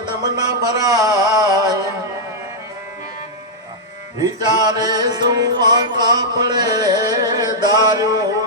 એકદમ ના ભરાય વિચારે શું કાપડે દારૂ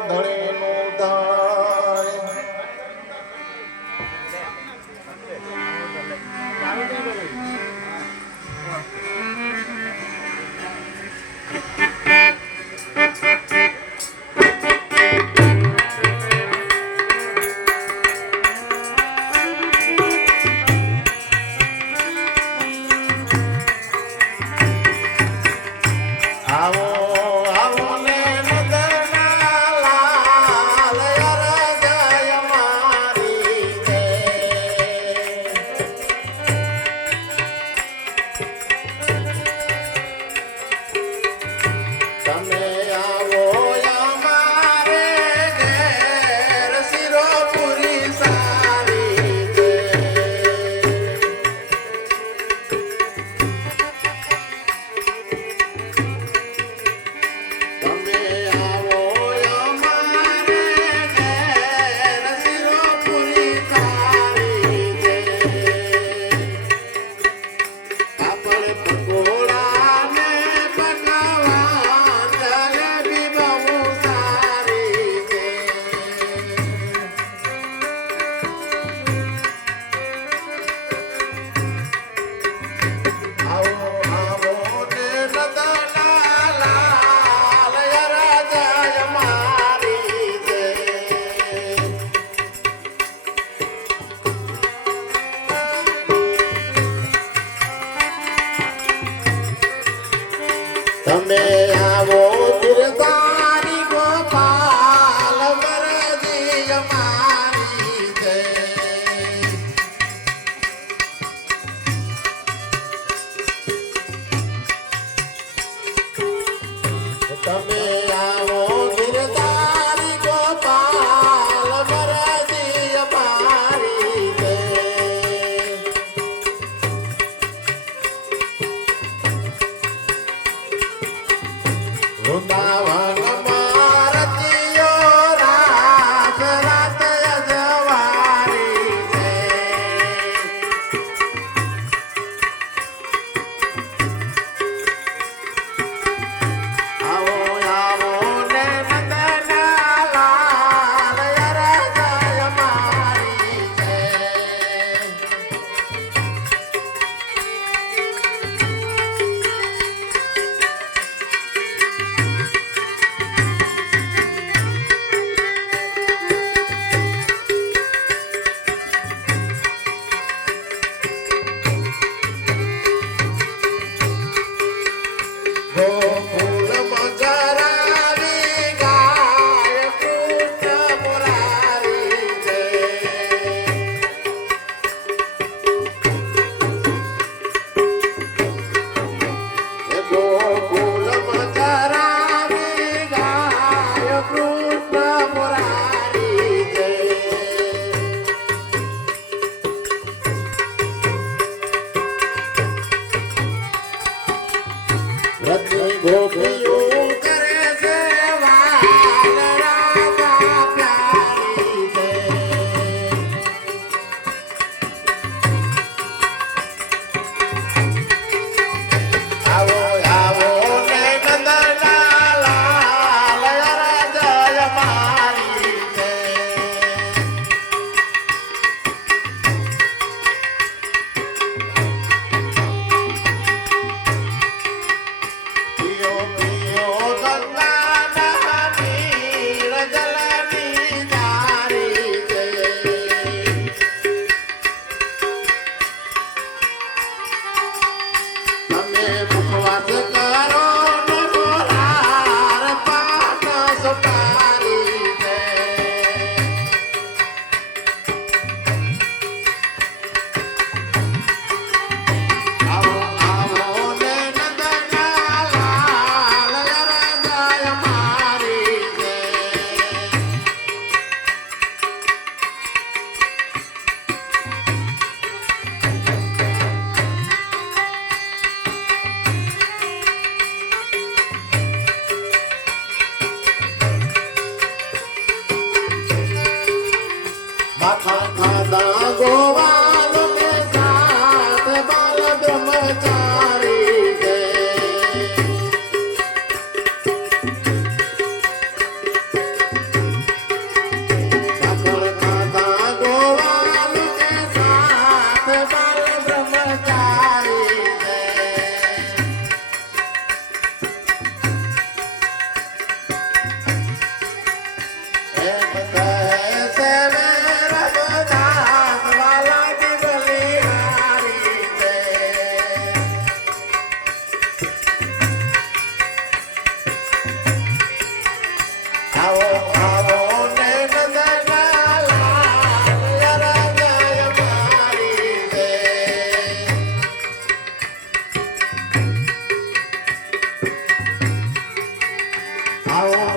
श्रुताव सखी गोपियों I come halo.